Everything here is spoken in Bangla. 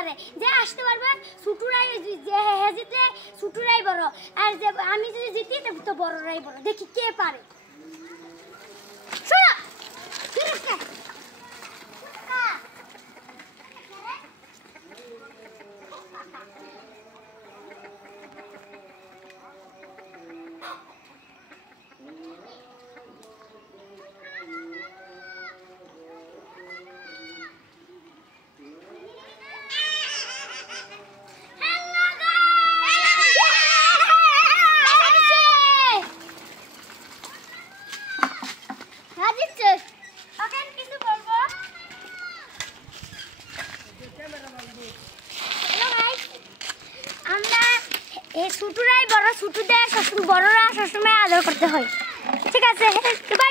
পারে, যে আসতে পারবে ছোটরাই, যে জিতলে ছোটরাই বড়, আর যে আমি যদি জিতি তো বড়রাই বড়। দেখি কে পারে। ছোটরাই বড়, ছোটদের বড়রা সবসময় আদর করতে হয়। ঠিক আছে, বাই বাই।